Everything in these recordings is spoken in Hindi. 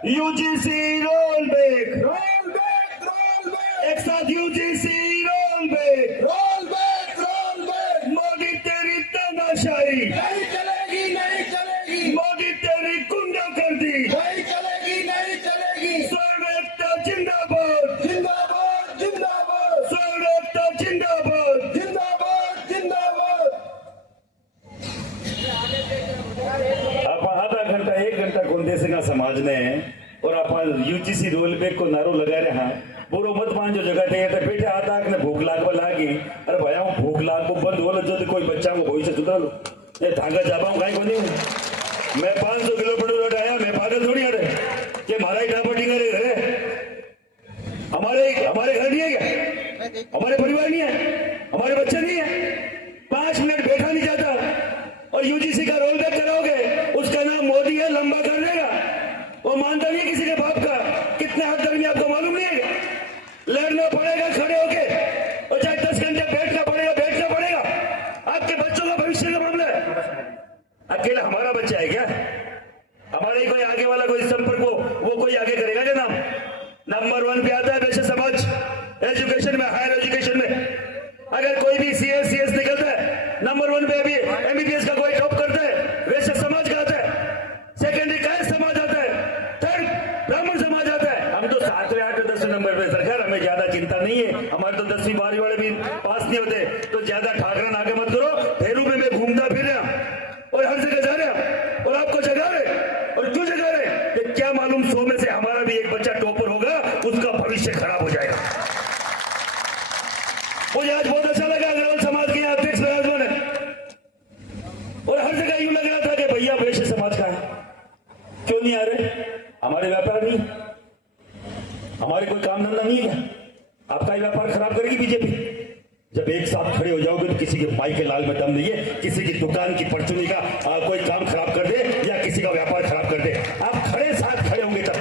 UGC roll back, roll back, roll back, एक साथ UGC roll back, roll back, roll back. Modi तेरी तानाशाही नहीं चलेगी, नहीं चलेगी। मोदी तेरी गुंडागर्दी नहीं चलेगी, नहीं चलेगी। सर्वोत्तम जिंदाबाद, जिंदाबाद, जिंदाबाद। सर्वोत्तम जिंदाबाद, जिंदाबाद, जिंदाबाद। आप आधा घंटा 1 घंटा कोणते सिंगा समाज ने और आप यूजीसी रोल बैक को नारो लगा रहे हैं बुरो मत मान जो जगह थे तो बेटे आधा ने भूख लागवा लागी। अरे भैया हूँ भूख लागो बंद हो जो कोई बच्चा को भविष्य सुधर लो ये धागा जाबा कहीं को नहीं। मैं 500 किलो पड़ो आया मैं पागल थोड़ी आ रहे कि हमारा ही डापटी करे घरे हमारे घर नहीं है क्या, हमारे परिवार नहीं है, हमारे बच्चे नहीं है। 5 मिनट बैठा नहीं जाता और यूजीसी का रोल बैक कराओगे उसका नाम मोदी है, लंबा कर देगा। वो मानता नहीं किसी के बाप का। कितने हद धर्मी आपको मालूम नहीं है। लड़ना पड़ेगा खड़े होके और चाहे 10 घंटे बैठना पड़ेगा। आपके बच्चों का भविष्य का मामला है। अकेला हमारा बच्चा है क्या? हमारे कोई आगे वाला कोई संपर्क वो कोई आगे करेगा क्या? नाम नंबर 1 पे आता है वैश्य समाज एजुकेशन में, हायर एजुकेशन में। अगर कोई भी CS निकलता है नंबर 1 पे, अभी MBBS का कोई टॉप करता है वैश्य समाज का आता है। सेकेंडरी कायर समाज आता है, थर्ड ब्राह्मण समाज आता है। हम तो 7वें 8वें 10वें नंबर पे। सरकार हमें ज्यादा चिंता नहीं है, हमारे तो 10वीं 12वीं वाले भी पास नहीं होते। तो ज्यादा ठाकरन आगे मत करो। फेरू में मैं घूमता फिर रहा और हर जगह जा रहा और आपको जगा रहे। और क्यों जगा रहे? क्या मालूम 100 में से हमारा भी एक बच्चा टॉपर होगा, उसका भविष्य खराब हो जाएगा। मुझे आज बहुत अच्छा लगा अग्रवाल समाज के अध्यक्ष विराजमान है और हर जगह यूं लग रहा था कि भैया वैश्य समाज का है, क्यों नहीं आ रहे? हमारे व्यापार नहीं, हमारे कोई काम धंधा नहीं है। आपका ही व्यापार खराब करेगी बीजेपी। जब एक साथ खड़े हो जाओगे तो किसी के माई के लाल में दम नहीं है। किसी की दुकान की परचुनी का कोई काम खराब कर दे या किसी का व्यापार खराब कर दे, आप साथ खड़े होंगे तब।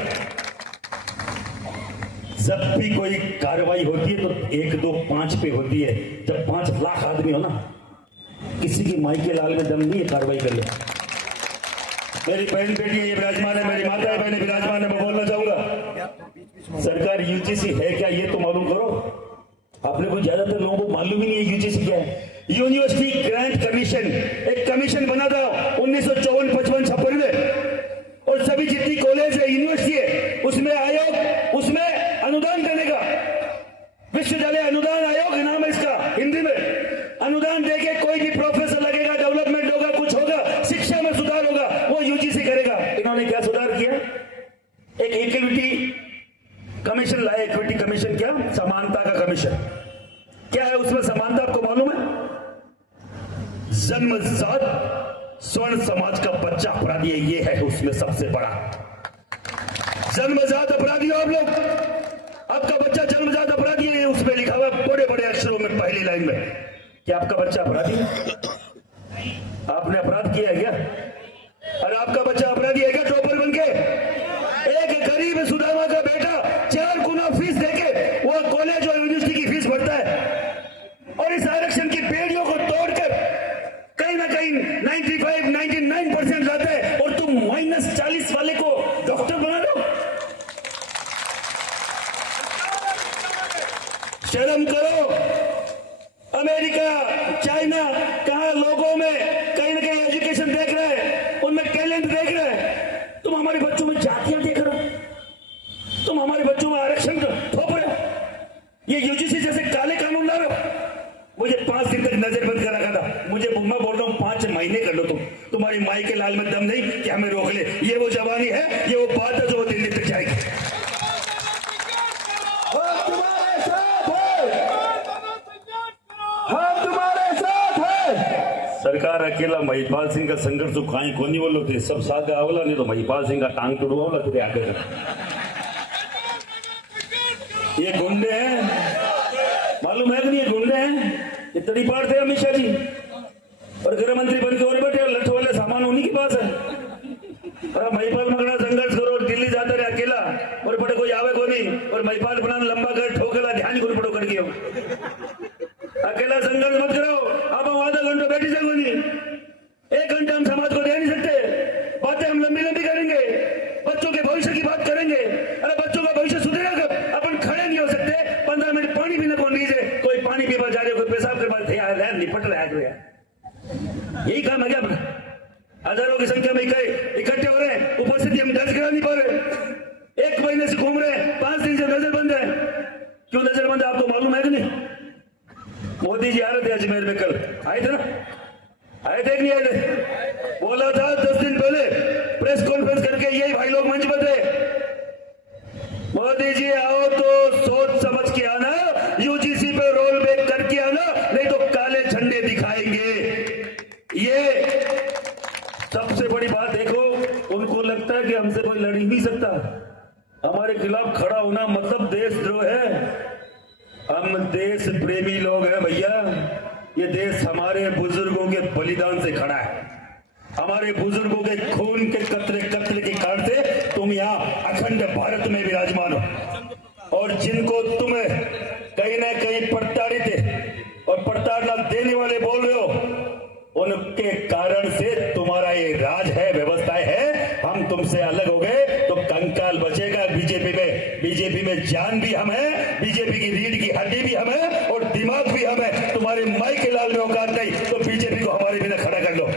जब भी कोई कार्रवाई होती है तो 1 2 5 पे होती है। जब 5 लाख आदमी हो ना, किसी की माई के लाल में दम नहीं है, कार्रवाई कर ले। मेरी बहन बेटी ये विराजमान है, मेरी माता बहन विराजमान है। मैं बोलना चाहूंगा सरकार यूजीसी है क्या ये तो मालूम करो। आपने को ज्यादातर लोगों को मालूम ही नहीं है यूजीसी क्या है। यूनिवर्सिटी ग्रांट कमीशन एक कमीशन बना था 1954, 55, 56 में। और सभी जितनी कॉलेज है, यूनिवर्सिटी है, उसमें आयोग, उसमें अनुदान देने का विश्वविद्यालय अनुदान आयोग नाम है इसका हिंदी में। अनुदान देके कोई भी प्रोफेसर लगेगा, डेवलपमेंट होगा, कुछ होगा, शिक्षा में सुधार होगा, वो यूजीसी करेगा। इन्होंने क्या सुधार किया? एक इक्विटी कमीशन लाया। इक्विटी कमीशन क्या? समानता का कमीशन। क्या है उसमें समानता आपको मालूम है? जन्मजात स्वर्ण समाज का बच्चा अपराधी है, ये है उसमें सबसे बड़ा। जन्मजात अपराधी हो आप लोग, आपका बच्चा जन्मजात अपराधी है, उसमें लिखा हुआ बड़े बड़े अक्षरों में पहली लाइन में। क्या आपका बच्चा अपराधी है? आपने अपराध किया है क्या? और आपका बच्चा अपराधी है क्या टॉपर बन के? एक गरीब सुदामा का बेटा 4 गुना फीस देके वो कॉलेज और यूनिवर्सिटी की फीस भरता है और इस आरक्षण की बेड़ियों को तोड़कर कहीं ना कहीं 95, 99% लाता है और तुम -40 वाले को डॉक्टर बना दो। शर्म करो। अमेरिका, चाइना, कहां लोगों में कहीं ना कहीं एजुकेशन देख रहे हैं, उनमें टैलेंट देख रहे हैं। तुम हमारे बच्चों में जातियां देख रहे हो, तुम हमारे बच्चों में आरक्षण थोप रहे हो, ये यूजीसी जैसे काले कानून ला रहे हो। मुझे 5 दिन तक नजरबंद कर रखा था। मुझे मैं बोल रहा हूं 5 महीने कर लो तुम्हारी माई के लाल में दम नहीं कि हमें रोक ले। ये वो जवानी है, ये वो बात है जो दिल्ली तक जाएगी। सरकार अकेला महिपाल सिंह का संघर्ष तो कहीं को नहीं बोलो थे, सब साथ आवला नहीं तो महिपाल सिंह का टांग टूटवाला तेरे आगे कर। ये गुंडे हैं, मालूम है कि नहीं? ये गुंडे हैं, ये तड़ीपार थे अमित शाह जी और गृह मंत्री बन के और बैठे लठ वाले सामान उन्हीं के पास है। और महिपाल मगड़ा संघर्ष करो, दिल्ली जाते रहे अकेला और बड़े कोई आवे को नहीं और महिपाल बना लंबा कर ठोकेला ध्यान गुरु पड़ो करके अकेला संघर्ष मत करो। अब हम आधा घंटा बैठी जाओ नहीं, 1 घंटा हम समाज को दे नहीं सकते। बातें हम लंबी लंबी करेंगे, बच्चों के भविष्य की बात करें। भाई लोग मंच पर थे। मोदी जी आओ तो सोच समझ के आना, यूजीसी पे रोल बैक करके आना, नहीं तो काले झंडे दिखाएंगे। ये सबसे बड़ी बात देखो, उनको लगता है कि हमसे कोई लड़ ही नहीं सकता। हमारे खिलाफ खड़ा होना मतलब देशद्रोह है। हम देश प्रेमी लोग हैं भैया। ये देश हमारे बुजुर्गों के बलिदान से खड़ा है। हमारे बुजुर्गों के खून के कतरे कतरे के कारण से तुम यहाँ अखंड भारत में विराजमान हो। और जिनको तुम कहीं ना कहीं प्रताड़ित और प्रताड़ना देने वाले बोल रहे हो, उनके कारण से तुम्हारा ये राज है, व्यवस्थाएं है। हम तुमसे अलग हो गए तो कंकाल बचेगा बीजेपी में। बीजेपी में जान भी हम है, बीजेपी की रीढ़ की हड्डी भी हम है और दिमाग भी हम है। तुम्हारे माई के लाल में औकात नहीं तो बीजेपी को हमारे बिना खड़ा कर लो।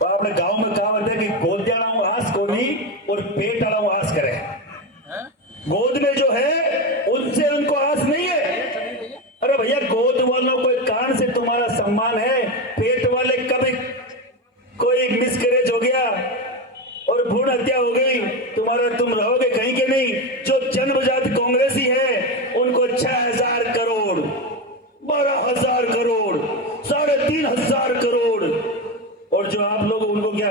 तो आपने गांव में कहावत है कि गोदियाड़ा आस कोनी और पेट आड़ा आस करे। गोद में जो है उनसे उनको आस नहीं है। अरे भैया, गोद वालों को कान से तुम्हारा सम्मान है, पेट वाले कभी कोई मिसकैरेज हो गया और भ्रूण हत्या हो गई, तुम रहोगे कहीं के नहीं। जो जन्मजात कांग्रेसी है उनको 6,000 करोड़, 12,000 करोड़, 3,500 करोड़, और जो आप लोग उनको क्या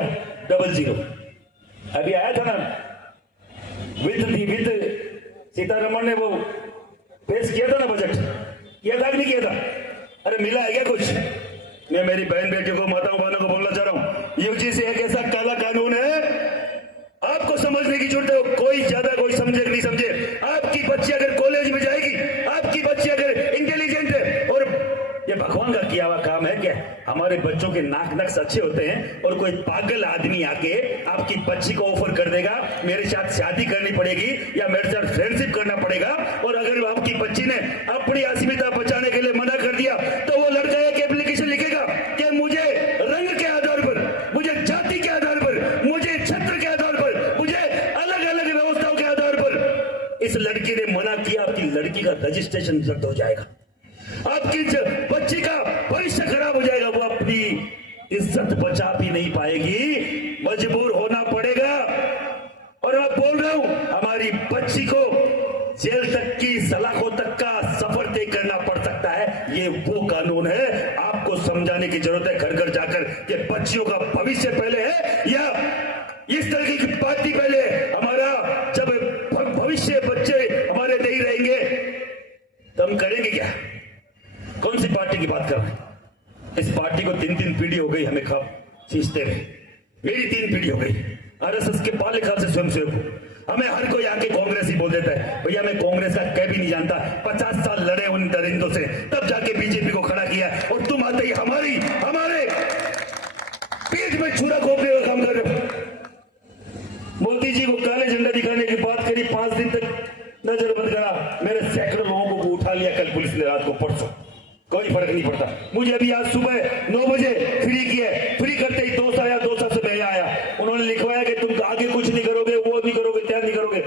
00। अभी आया था ना वित्त सीतारमण ने वो पेश किया था ना, बजट किया था कि नहीं किया था? अरे मिला है क्या कुछ? मैं मेरी बहन बेटियों को, माताओं बहनों को बोलना चाह रहा हूं, यूजीसी एक ऐसा काला कानून है, आपको समझने की जरूरत है। कोई ज्यादा कोई समझे कि नहीं समझे, आपकी बच्ची अगर कॉलेज में जाएगी, आपकी बच्ची अगर इंटेलिजेंट है, और ये भगवान का किया हुआ काम है क्या? हमारे बच्चों के नाक नक्श अच्छे होते हैं और कोई पागल आदमी आके आपकी बच्ची को ऑफर कर देगा मेरे साथ शादी करनी पड़ेगी या मेरे साथ फ्रेंडशिप करना पड़ेगा, और अगर आपकी बच्ची ने अपनी अस्मिता बचाने के लिए मना कर दिया तो वो लड़का एक एप्लीकेशन लिखेगा कि मुझे रंग के आधार पर, मुझे जाति के आधार पर, मुझे क्षेत्र के आधार पर, मुझे अलग अलग व्यवस्थाओं के आधार पर इस लड़की ने मना किया, आपकी लड़की का रजिस्ट्रेशन रद्द हो जाएगा, आपकी बच्ची का भविष्य खराब हो जाएगा, वो अपनी इज्जत बचा भी नहीं पाएगी, मजबूर होना पड़ेगा। और मैं बोल रहा हूं, हमारी बच्ची को जेल तक की सलाखों तक का सफर तय करना पड़ सकता है। ये वो कानून है, आपको समझाने की जरूरत है घर घर जाकर कि बच्चियों का भविष्य पहले है या इस तरह की पार्टी पहले है। हमारा जब भविष्य बच्चे हमारे नहीं रहेंगे तो हम करेंगे क्या? कौन सी पार्टी की बात कर रहे हैं? इस पार्टी को 3 पीढ़ी हो गई हमें खब सींचते रहे। मेरी 3 पीढ़ी हो गई आरएसएस के पाले खाल से स्वयंसेवक। हमें हर कोई आके कांग्रेस ही बोल देता है। भैया मैं कांग्रेस का कह भी नहीं जानता, 50 साल लड़े उन दरिंदों से, तब जाके बीजेपी को खड़ा किया, और तुम आते ही हमारे पेट में छुरा खोपने का काम कर रहे हो। मोदी जी को काले झंडा दिखाने की बात करी, 5 दिन तक नजर बंद करा, मेरे सैकड़ों लोगों को उठा लिया कल पुलिस ने, रात को परसों, कोई फर्क नहीं पड़ता। मुझे अभी आज सुबह 9 बजे फ्री किया, फ्री करते ही दोस्त आया, दोस्त से भैया आया, उन्होंने लिखवाया कि तुम आगे कुछ नहीं करोगे, वो नहीं करोगे, क्या नहीं करोगे।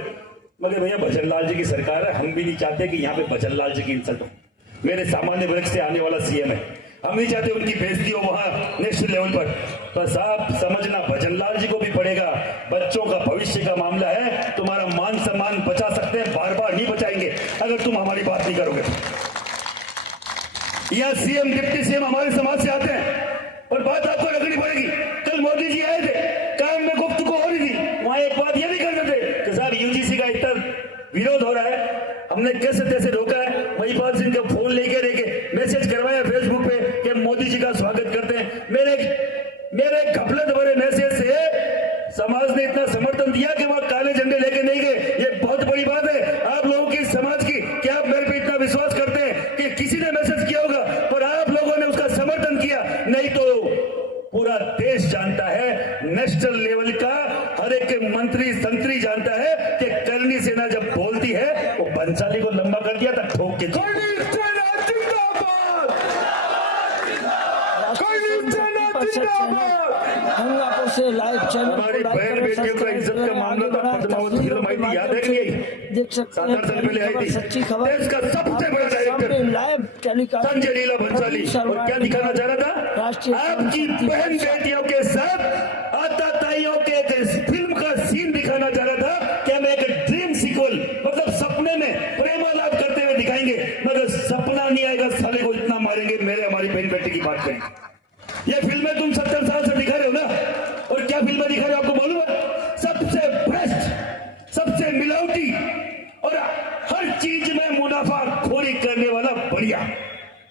मगर भैया भजन लाल जी की सरकार है, हम भी नहीं चाहते कि यहाँ पे भजन लाल जी की इंसल्ट हो। मेरे सामान्य वर्ग से आने वाला सीएम है, हम नहीं चाहते उनकी बेइज्जती हो वहां नेशनल लेवल पर। बस आप समझना, भजन लाल जी को भी पड़ेगा। बच्चों का भविष्य का मामला है, तुम्हारा मान सम्मान बचा सकते हैं, बार बार नहीं बचाएंगे अगर तुम हमारी बात नहीं करोगे। यह सीएम डिप्टी सीएम हमारे समाज से आते हैं और बात आपको रखनी पड़ेगी। कल मोदी जी आए थे, काम में गुफ्तगू हो रही थी, वहां एक बात ये भी करते थे कि साहब यूजीसी का इतना विरोध हो रहा है, हमने कैसे तैसे रोका है। महिपाल सिंह का फोन लेके मैसेज करवाया फेसबुक पे कि मोदी जी का स्वागत करते हैं। मेरे घपलत भरे मैसेज से समाज ने इतना समर्थन दिया कि वह काले झंडे लेके नहीं गए। ये बहुत बड़ी बात है आप लोगों की, समाज की। क्या आप मेरे पे इतना विश्वास करते हैं कि किसी ने मैसेज किया होगा पर आप लोगों ने उसका समर्थन किया? नहीं तो पूरा देश जानता है, नेशनल लेवल का हर एक मंत्री संतरी जानता है कि करनी सेना जब बोलती है, वो बंसाली को लंबा कर दिया था ठोक के। हमारी बहन बेटियों का इज्जत का मामला था, पद्मावती हिलमाई याद है कि नहीं? 7-8 साल पहले आई थी। देश का सबसे बड़ा डायरेक्टर संजय लीला भंसाली, और क्या दिखाना चाह रहा था? आपकी बहन बेटियों के साथ आताताइयों के फिल्म का सीन दिखाना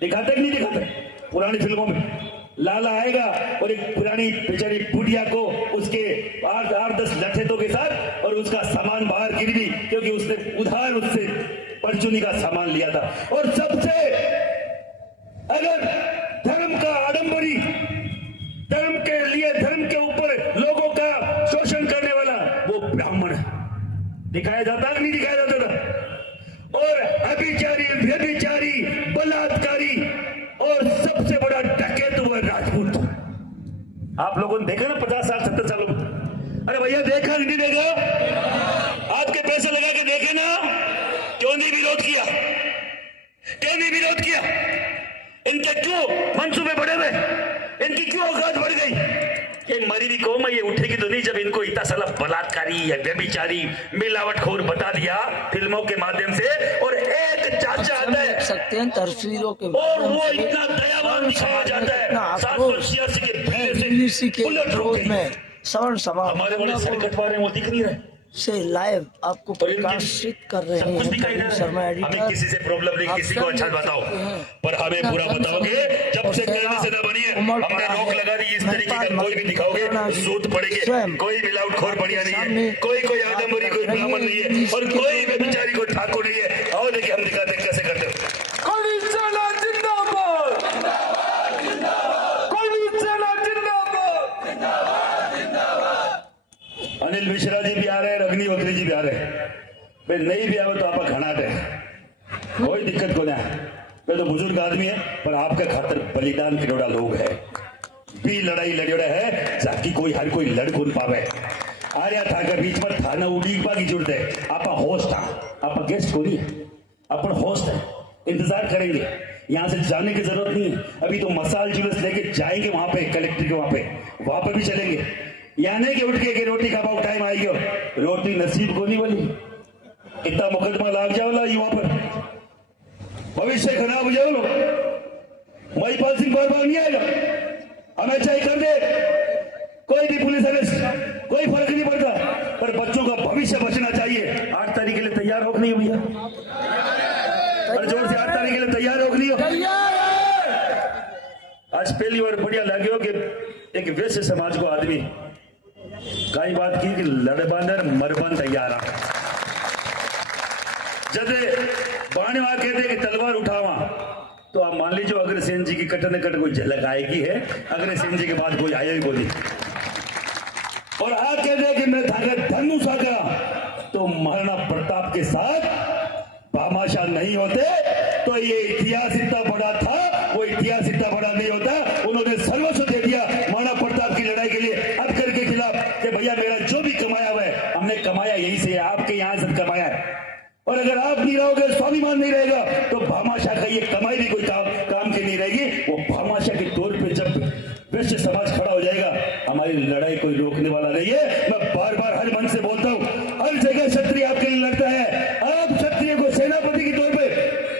दिखाते कि नहीं दिखाते? पुरानी फिल्मों में लाला आएगा और एक पुरानी बेचारी बुढ़िया को उसके 8-10 लठेतों के साथ और उसका सामान बाहर गिर दी, क्योंकि उसने उधार उससे परचूनी का सामान लिया था। और सबसे अगर धर्म का आडंबरी, धर्म के लिए, धर्म के ऊपर लोगों का शोषण करने वाला वो ब्राह्मण है। दिखाया जाता कि नहीं दिखाया जाता था? और अभिचारी, व्यभिचारी, बलात्कारी और सबसे बड़ा डकैत हुआ राजपूत। आप लोगों ने देखा ना 50 साल 70 सालों में? अरे भैया देखा नहीं देखा? आपके पैसे लगा के देखे ना? क्यों नहीं विरोध किया? क्यों नहीं विरोध किया? इनके क्यों मंसूबे बढ़े हुए? इनकी क्यों औकात बढ़ गई? ये मरी हुई कौम है, ये उठेगी तो नहीं जब इनको इतना साला बलात्कारी या व्यभिचारी, मिलावटखोर बता दिया फिल्मों के माध्यम से। और एक चाचा आता है, सकते हैं तस्वीरों के और वो इतना दयावान दिखाया जाता है, 786 के भीड़ से उलट रोके में सवर्ण समाज हमारे बड़े सर कटवा रहे हैं, वो दिख नहीं रहे से लाइव आपको प्रकाशित कर रहे हैं। शर्मा हमें एडिटर, किसी से प्रॉब्लम नहीं, किसी को अच्छा बताओ, पर हमें पूरा बताओगे। जब से करने से ना बनी है, हमने रोक लगा दी। इस तरीके का कोई भी दिखाओगे सूत पड़ेंगे। कोई मिलावटखोर बढ़िया नहीं है, कोई आदमबरी, कोई ब्राह्मण नहीं है, और कोई बेचारी को ठाकुर नहीं है। आओ देखिए हम दिखाते हैं कैसे करते हो। अनिल मिश्रा जी भी आ रहे हैं, रगनी वगरी जी भी आ रहे हैं। भाई नहीं भी आवे तो आप घनाट है, कोई दिक्कत को ना। वे तो बुजुर्ग आदमी है, पर आपके खातर बलिदान किरोड़ा लोग है, भी लड़ाई लड़ोड़ा है जाकी कोई हर कोई लड़ कौन पावे। आर्या ठाकर बीच में थाना उड़ी की जरूरत है। आप होस्ट था, आप गेस्ट को नहीं है, अपन होस्ट है, इंतजार करेंगे। यहाँ से जाने की जरूरत नहीं है। अभी तो मसाल जुलूस लेके जाएंगे वहां पे, कलेक्टर के वहां पे भी चलेंगे। यानी कि उठ के रोटी खाओ, टाइम आई गयो, रोटी नसीब को नहीं बनी। इतना मुकदमा लाग जाओ युवा पर, भविष्य खराब हो जाओ। महिपाल सिंह बार नहीं आएगा, हमें चाहे कर दे, कोई भी पुलिस अरेस्ट, कोई फर्क नहीं पड़ता, पर बच्चों का भविष्य बचना चाहिए। 8 तारीख के लिए तैयार हो नहीं भैया? और जोर से 8 तारीख के लिए तैयार हो नहीं हो? आज पहली बार बढ़िया लगे हो कि एक वैश्य समाज को आदमी कई बात की कि लड़बंदर मरबन तैयार आ। जब बाणे वहां कहते कि तलवार उठावा, तो आप मान लीजिए अग्रसेन जी की कट न कट कोई झलक आएगी है। अग्रसेन जी के बाद कोई आया ही बोली, और आप कहते हैं कि मैं ताकत धनुष आगा, तो महाराणा प्रताप के साथ भामाशाह नहीं होते तो ये इतिहास इतना बड़ा था, वो इतिहास इतना बड़ा नहीं होता। उन्होंने सर्वस्व दे दिया महाराणा प्रताप की लड़ाई के लिए, अटकर के खिलाफ, कि भैया मेरा जो भी कमाया हुआ है हमने कमाया यहीं से, आपके यहां से कमाया है। और अगर आप नहीं रहोगे, स्वाभिमान नहीं रहेगा, तो भामाशाह का ये कमाई भी कोई काम की नहीं रहेगी। वो भामाशाह के तौर पे जब वैश्य समाज खड़ा हो जाएगा, हमारी लड़ाई कोई रोकने वाला नहीं है। मैं बार बार हर मन से बोलता हूं, हर जगह क्षत्रिय आपके लिए लड़ता है। आप क्षत्रिय को सेनापति के तौर पे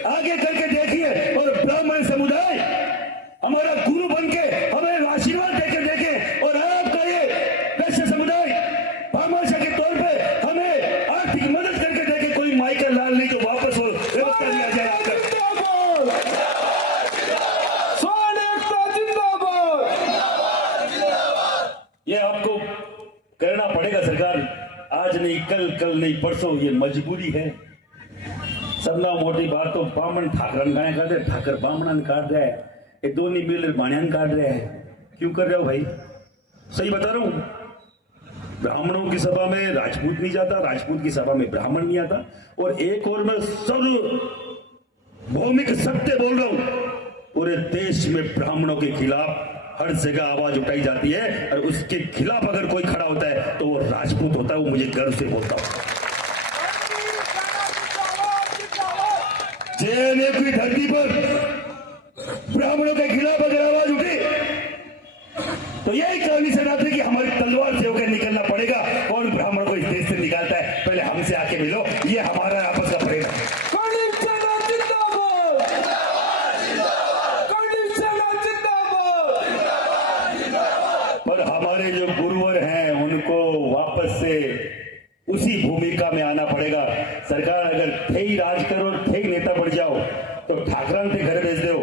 आगे करके देखिए, और ब्राह्मण समुदाय हमारा गुरु बन के हमें आशीर्वाद देकर देखे, और आपका ये वैश्य समुदाय भामाशाह के तौर पे हमें आर्थिक मदद करके देखे। कोई माई का लाल नहीं तो वापस वो व्यवस्था दिया जाए। ये आपको करना पड़ेगा सरकार, आज नहीं कल नहीं परसों, ये मजबूरी है। सबना मोटी बात तो बामन ठाकरन गाय काट रहे, ठाकर बामणन काट रहे हैं, ये दोनों मिल बाणियान काट रहे हैं। क्यों कर रहे हो भाई? सही बता रहा हूं, ब्राह्मणों की सभा में राजपूत नहीं जाता, राजपूत की सभा में ब्राह्मण नहीं आता। और एक और मैं सार्वभौमिक सत्य बोल रहा हूं, पूरे देश में ब्राह्मणों के खिलाफ हर जगह आवाज उठाई जाती है, और उसके खिलाफ अगर कोई खड़ा होता है तो वो राजपूत होता है। वो मुझे गर्व से बोलता हूं। जेएनयू की धरती पर ब्राह्मणों के खिलाफ अगर आवाज उठी तो यही कहानी सुनाते कि हमारी तलवार से होकर निकलना पड़ेगा। कौन ब्राह्मण को इस देश से निकालता है, पहले हमसे आके मिलो, ये हमारा आपस का पड़ेगा। पर हमारे जो गुरुवर हैं उनको वापस से उसी भूमिका में आना पड़ेगा। सरकार अगर थे ही राज करो, थे ही नेता बन जाओ, तो ठाकरान से घर भेज दो,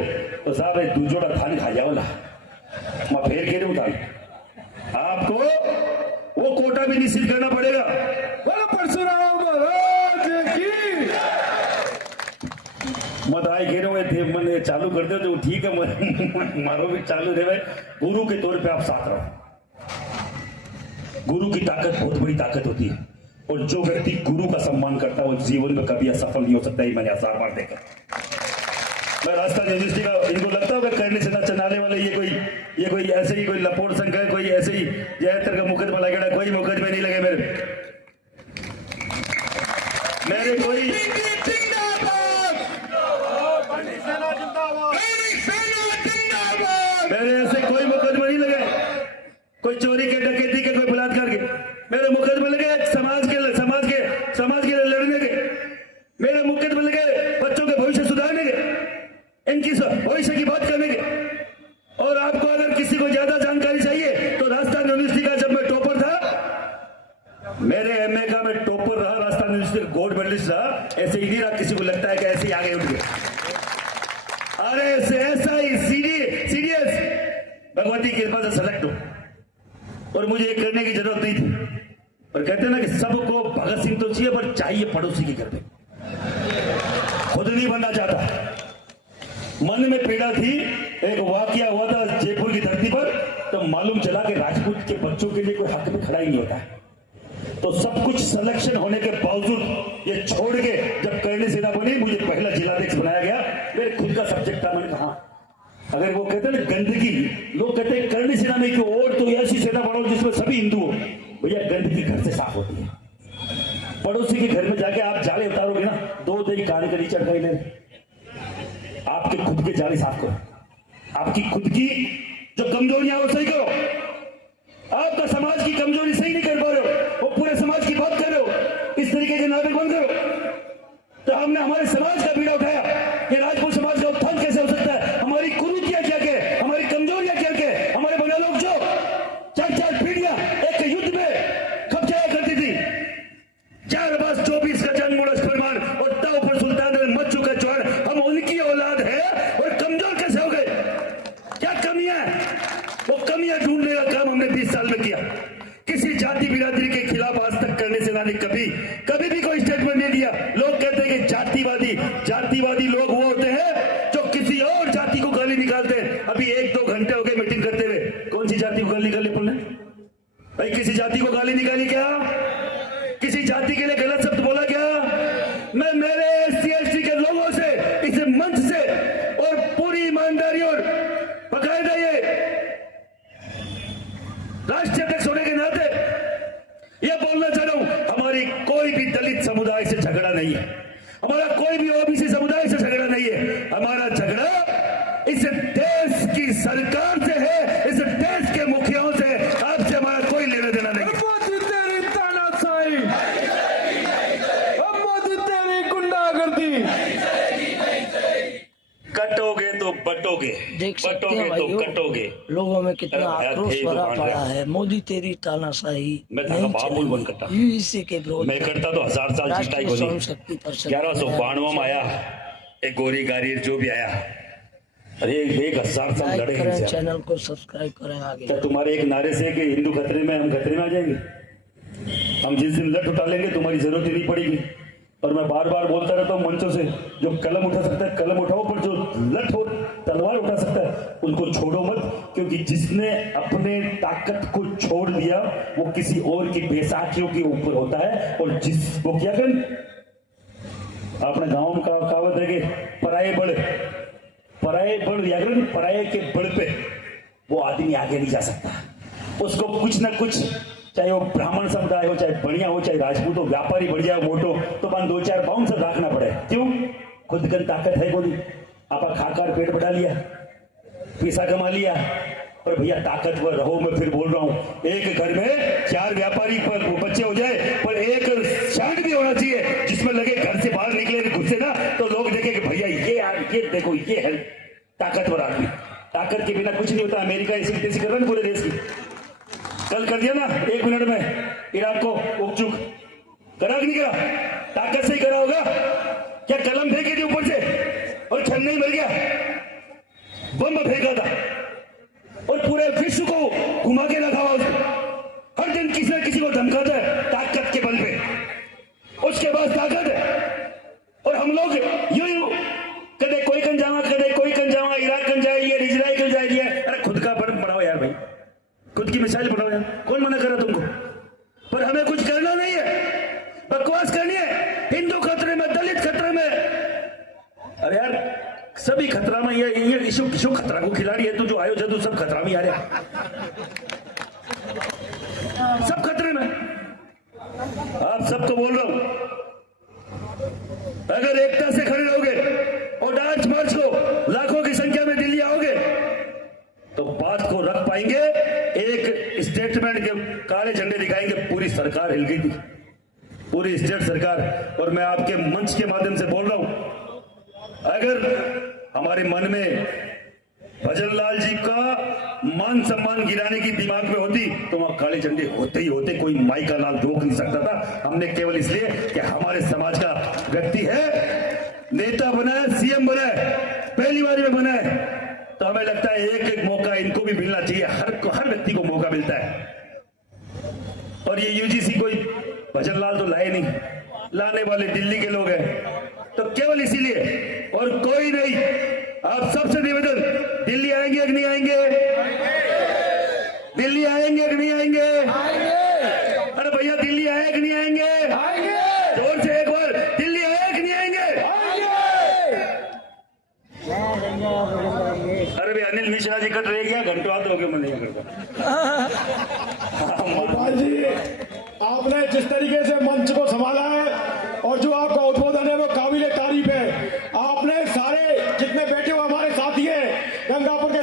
भी निश्चित करना पड़ेगा। बोलो परशुराम महाराज की। मत आए घेरे हुए थे मैंने चालू कर दे तो ठीक है, मारो भी चालू रहे। गुरु के तौर पे आप साथ रहो। गुरु की ताकत बहुत बड़ी ताकत होती है, और जो व्यक्ति गुरु का सम्मान करता है वो जीवन में कभी असफल नहीं हो सकता। ही मैंने 1000 बार देखा। मैं राजस्थान यूनिवर्सिटी का, इनको लगता होगा करने से ना चनाने वाले ये कोई ऐसे ही कोई लपोट संघ है, कोई ऐसे ही ज्यादातर का मुकदमा लगेगा। कोई मुकदमे नहीं लगे मेरे कोई मेरे ऐसे कोई मुकदमे नहीं लगे, कोई चोरी के, डकैती के, कोई बलात्कार के। मेरे मुकदमे लगे समाज के लड़ने के। मेरे मुकदमे लगे बच्चों के भविष्य सुधारने के, इनकी भविष्य की बात करने के। और आपको अगर किसी को ज्यादा जानकारी चाहिए तो राजस्थान यूनिवर्सिटी का जब मैं टॉपर था, मेरे एमए का मैं टॉपर रहा, राजस्थान यूनिवर्सिटी का गोल्ड मेडलिस्ट रहा। ऐसे ही नहीं रहा, किसी को लगता है कि ऐसे ही आगे उठ गए। अरे ऐसा ही सीरियस भगवती की कृपा से सेलेक्ट हो, और मुझे ये करने की जरूरत नहीं थी। और कहते हैं ना कि सबको भगत सिंह तो चाहिए, पर चाहिए पड़ोसी की घर पे। खुद नहीं बनना चाहता। मन में पीड़ा थी। एक वाकया हुआ था जयपुर की धरती पर, तो मालूम चला कि राजपूत के बच्चों के लिए कोई हक में खड़ा ही नहीं होता है। तो सब कुछ सिलेक्शन होने के बावजूद ये छोड़ के जब करणी सेना बनी, मुझे पहला जिलाध्यक्ष बनाया गया। मेरे खुद का सब्जेक्ट था। मैंने कहा अगर वो कहते हैं गंदगी, लोग कहते हैं करणी सेना में कि और तो ऐसी सेना बनाओ जिसमें सभी हिंदू हो। भैया गंदगी घर से साफ होती है। पड़ोसी के घर में जाके आप जाले उतारोगे ना, 2 दही काने के नीचे खाई ले। आपके खुद के जाले साफ करो, आपकी खुद की जो कमजोरियां वो सही करो। आपका समाज की कमजोरी सही नहीं कर पा रहे हो, वो पूरे समाज की बात कर रहे हो, इस तरीके के नाटक बंद करो। तो हमने हमारे समाज का बीड़ा उठाया कि राजपूत समाज का उत्थान कैसे हो सकता है, हमारी कुरीतियां क्या क्या, हमारी कमजोरियां क्या क्या। हमारे बड़ा लोग जो 4 पीढ़ियां एक युद्ध में खप जाया करती थी, 4/24 का जन्मोड़स फरमान और ताव पर सुल्तान में मच चुका ज्वार, हम उनकी औलाद है और कमजोर कैसे हो गए। क्या कमियां है, वो कमियां ढूंढने का काम हमने 20 साल में किया। किसी जाति बिरादरी के खिलाफ आज तक करने से ना कभी भी कोई स्टेटमेंट नहीं दिया। लोग कहते हैं कि जातिवादी लोग वो होते हैं जो किसी और जाति को गाली निकालते हैं। अभी 1-2 घंटे हो गए मीटिंग करते हुए, कौन सी जाति को गाली निकाली बोलने भाई? किसी जाति को गाली निकाली क्या? किसी जाति के लिए गलत शब्द बोला क्या? मैं मेरे SC/ST के लोगों से इस मंच से और पूरी ईमानदारी और बकायदा ये राष्ट्रीय अध्यक्ष होने के नाते यह बोलना चाह रहा हूं, हमारी कोई भी दलित समुदाय से झगड़ा नहीं है, हमारा कोई भी OBC समुदाय से झगड़ा नहीं है। हमारा झगड़ा इस देश की सरकार से है, इस देश के मुखियाओं से। आपसे हमारा कोई लेना देना नहीं। मोदी तेरी तानाशाही, मोदी तेरी गुंडागर्दी। कटोगे तो बटोगे, देख सकते बटोगे हैं तो भाइयों, कटोगे। लोगों में कितना अरे आक्रोश थे भरा तो पड़ा बांट है। मोदी तेरी तानाशाही मैं था नहीं बाबुल बन करता। चलेगी। UEC के विरोध मैं करता तो 1000 साल जीता ही राष्ट्रीय बोली। स्वयं शक्ति परिषद 1192 में आया एक गोरी गारीर जो भी आया, अरे 1000 साल लाइक लड़े करें, इनसे। चैनल को सब्सक्राइब करें। आगे क्या तुम्हारे एक नारे से कि हिंदू खतरे में, हम खतरे में आ जाएंगे? हम जिस दिन लठ उठा लेंगे तुम्हारी जरूरत ही नहीं पड़ेगी। और मैं बार बार बोलता रहता हूँ मंचों से, जो कलम उठा सकता है कलम उठाओ, पर जो लठ हो तलवार उठा सकता है उनको छोड़ो मत। क्योंकि जिसने अपने ताकत को छोड़ दिया वो किसी और की बैसाखियों के ऊपर होता है। और जिस वो क्या कर, अपने गांव में कहावत है कि पराये बड़ व्याकरण, पराये के बड़ पे वो आदमी आगे नहीं जा सकता। उसको कुछ ना कुछ, चाहे वो ब्राह्मण समुदाय हो, चाहे बढ़िया हो, चाहे राजपूत हो, व्यापारी बढ़ जाए मोटो, तो बन 2-4 बाउंसर रखना पड़े। क्यों? खुद की ताकत है कोई, आप खाकर पेट बढ़ा लिया, पैसा कमा लिया। पर भैया ताकतवर रहो। मैं फिर बोल रहा हूं, एक घर में 4 व्यापारी पर बच्चे हो जाए, पर एक शांत भी होना चाहिए जिसमें लगे घर से बाहर निकले घुसे ना तो लोग देखे कि भैया ये देखो ये है ताकतवर आदमी। ताकत के बिना कुछ नहीं होता। अमेरिका ऐसी तेजी कर रहा है पूरे देश की, कल कर दिया ना 1 मिनट में इराक को उपचुक, करा कि नहीं करा? ताकत से ही करा होगा क्या? कलम फेंकी थी ऊपर से और छन्ने ही मर गया, बम फेंका था और पूरे विश्व को घुमा के रखा हुआ उसको। हर दिन किसी किसी को धमकाता है ताकत के बल पे, उसके पास ताकत है। और हम लोग यूं कदे कोई कन जावा, कदे कोई कन जावा, इराक कन जाए, इजराइल कन जाए। अरे खुद का बनाओ यार भाई, खुद की मिसाइल बनाओ यार, कौन मना कर रहा तुमको? पर हमें कुछ करना नहीं है, बकवास करनी है। हिंदू खतरे में, दलित खतरे में, अरे यार सभी खतरा में। ये इशू खतरा को खिलाड़ी है, तू जो आयो तू सब खतरा में आ रहा, सब खतरे में। आप सबको बोल रहा हूं, अगर एकता से खड़े रहोगे और डांस मार्च को लाखों की संख्या में दिल्ली आओगे तो बात को रख पाएंगे। एक स्टेटमेंट के काले झंडे दिखाएंगे, पूरी सरकार हिल गई थी, पूरी स्टेट सरकार। और मैं आपके मंच के माध्यम से बोल रहा हूं, अगर हमारे मन में भजन लाल जी का मान सम्मान गिराने की दिमाग में होती तो वहां काले झंडे होते ही होते, कोई माई का लाल रोक नहीं सकता था। हमने केवल इसलिए कि हमारे समाज का व्यक्ति है, नेता बना है, सीएम बना है, पहली बार में बना है, तो हमें लगता है एक एक मौका इनको भी मिलना चाहिए। हर व्यक्ति को मौका मिलता है। और ये यूजीसी कोई भजन लाल तो लाए नहीं, लाने वाले दिल्ली के लोग हैं, तो केवल इसीलिए और कोई नहीं। आप सबसे निवेदन, दिल्ली आएंगे कि नहीं आएंगे? दिल्ली आएंगे कि नहीं आएंगे? अरे भैया दिल्ली आए कि नहीं आएंगे? जोर से एक बार, दिल्ली आए कि नहीं आएंगे? अरे भाई अनिल मिश्रा जी कट रहे क्या? घंटों आते हो गए, मैं नहीं करता। गोपाल जी, आपने जिस तरीके से